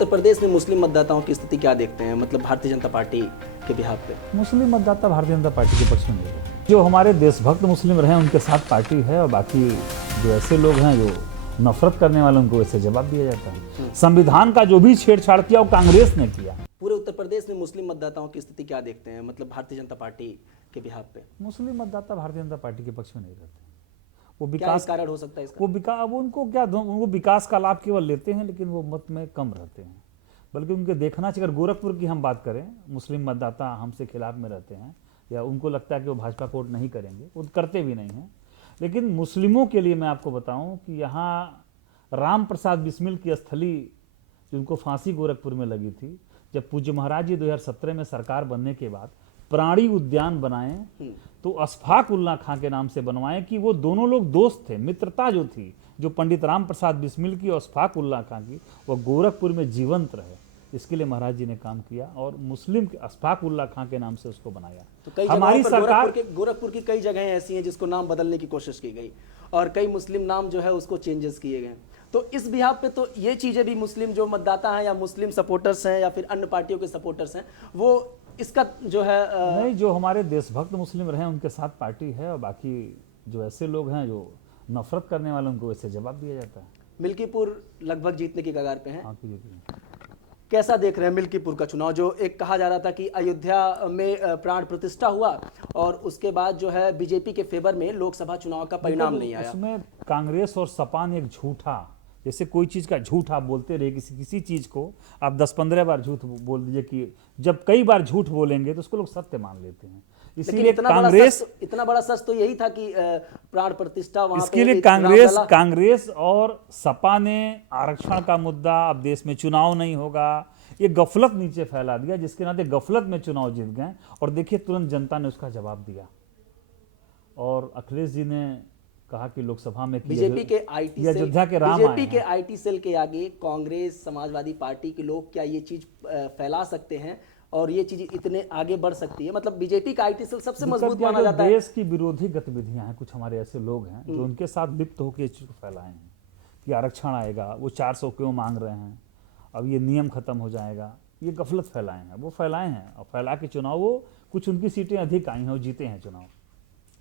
उत्तर प्रदेश में मुस्लिम मतदाताओं की स्थिति क्या देखते हैं, मतलब भारतीय जनता पार्टी के बिहाफ पे? मुस्लिम मतदाता भारतीय जनता पार्टी के पक्ष में नहीं है। जो हमारे देशभक्त मुस्लिम रहे उनके साथ पार्टी है, और बाकी जो ऐसे लोग हैं जो नफरत करने वाले उनको वैसे जवाब दिया जाता है। संविधान का जो भी छेड़छाड़ किया वो कांग्रेस ने किया। पूरे उत्तर प्रदेश में मुस्लिम मतदाताओं की स्थिति क्या देखते हैं, मतलब भारतीय जनता पार्टी के बिहाफ पे? मुस्लिम मतदाता भारतीय जनता पार्टी के पक्ष में नहीं रहते। वो क्या विकास कारण हो सकता है इसका? अब उनको क्या, वो विकास का लाभ केवल लेते हैं, लेकिन वो मत में कम रहते हैं। बल्कि उनके देखना चाहिए, अगर गोरखपुर की हम बात करें, मुस्लिम मतदाता हमसे खिलाफ में रहते हैं या उनको लगता है कि वो भाजपा को वोट नहीं करेंगे, वो करते भी नहीं हैं। लेकिन मुस्लिमों के लिए मैं आपको बताऊं कि यहाँ राम प्रसाद बिस्मिल की स्थली जिनको फांसी गोरखपुर में लगी थी, जब पूज्य महाराज जी 2017 में सरकार बनने के बाद प्राणी उद्यान बनाए तो अशफाक उल्लाह खां के नाम से बनवाए कि वो दोनों लोग दोस्त थे। मित्रता जो थी, जो पंडित राम प्रसाद बिस्मिल की और अशफाक उल्लाह खां की, वो गोरखपुर में जीवंत रहे। इसके लिए महाराज जी ने काम किया और मुस्लिम अशफाक उल्लाह खां के नाम से उसको बनाया। तो कई हमारी सरकार गोरखपुर की कई जगहें ऐसी हैं जिसको नाम बदलने की कोशिश की गई और कई मुस्लिम नाम जो है उसको चेंजेस किए गए। तो इस बिहाफ पे तो ये चीजें भी मुस्लिम जो मतदाता हैं या मुस्लिम सपोर्टर्स हैं या फिर अन्य पार्टियों के सपोर्टर्स हैं, वो इसका जो है नहीं, जो हमारे देशभक्त मुस्लिम रहे उनके साथ पार्टी है, और बाकी जो ऐसे लोग हैं जो नफरत करने वाले उनको वैसे जवाब दिया जाता है। मिल्कीपुर लगभग जीतने की कगार पे है। हाँ, कैसा देख रहे हैं मिल्कीपुर का चुनाव? जो एक कहा जा रहा था कि अयोध्या में प्राण प्रतिष्ठा हुआ और उसके बाद जो है बीजेपी के फेवर में लोकसभा चुनाव का परिणाम नहीं आया। उसमें कांग्रेस और सपा ने एक झूठा, जैसे कोई चीज का झूठ आप बोलते रहे, किसी चीज को आप 10-15 बार झूठ बोल दीजिए, कि जब कई बार झूठ बोलेंगे तो उसको लोग सत्य मान लेते हैं। इसीलिए कांग्रेस, इतना बड़ा सच तो यही था कि प्राण प्रतिष्ठा वहां इसके लिए कांग्रेस और सपा ने आरक्षण का मुद्दा, अब देश में चुनाव नहीं होगा, ये गफलत नीचे फैला दिया, जिसके नाते गफलत में चुनाव जीत गए। और देखिए तुरंत जनता ने उसका जवाब दिया और अखिलेश जी ने कहा कि लोकसभा में बीजेपी के आईटी सेल के आगे कांग्रेस समाजवादी पार्टी के लोग क्या ये चीज फैला सकते हैं और ये चीज इतने आगे बढ़ सकती है? मतलब बीजेपी का आईटी सेल सबसे मजबूत माना जाता है। देश की विरोधी गतिविधियां हैं, कुछ हमारे ऐसे लोग हैं जो उनके साथ लिप्त होकर इस चीज को फैलाए हैं कि आरक्षण आएगा, वो 400 क्यों मांग रहे हैं, अब ये नियम खत्म हो जाएगा, ये गफलत फैलाए हैं, वो फैलाए हैं और फैला के चुनाव, वो कुछ उनकी सीटें अधिक आई हैं, वो जीते हैं चुनाव।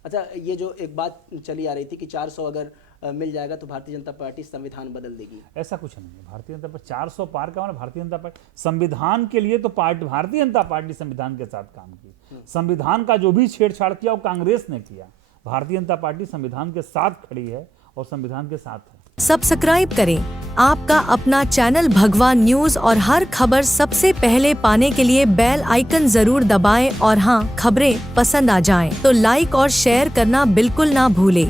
अच्छा, ये जो एक बात चली आ रही थी कि 400 अगर मिल जाएगा तो भारतीय जनता पार्टी संविधान बदल देगी, ऐसा कुछ नहीं है। भारतीय जनता पार्टी 400 पार का, भारतीय जनता पार्टी संविधान के लिए तो भारतीय जनता पार्टी संविधान के साथ काम की। संविधान का जो भी छेड़छाड़ किया वो कांग्रेस ने किया। भारतीय जनता पार्टी संविधान के साथ खड़ी है और संविधान के साथ है। सब्सक्राइब करें आपका अपना चैनल भगवान न्यूज और हर खबर सबसे पहले पाने के लिए बेल आइकन जरूर दबाएं और हाँ, खबरें पसंद आ जाएं तो लाइक और शेयर करना बिल्कुल ना भूलें।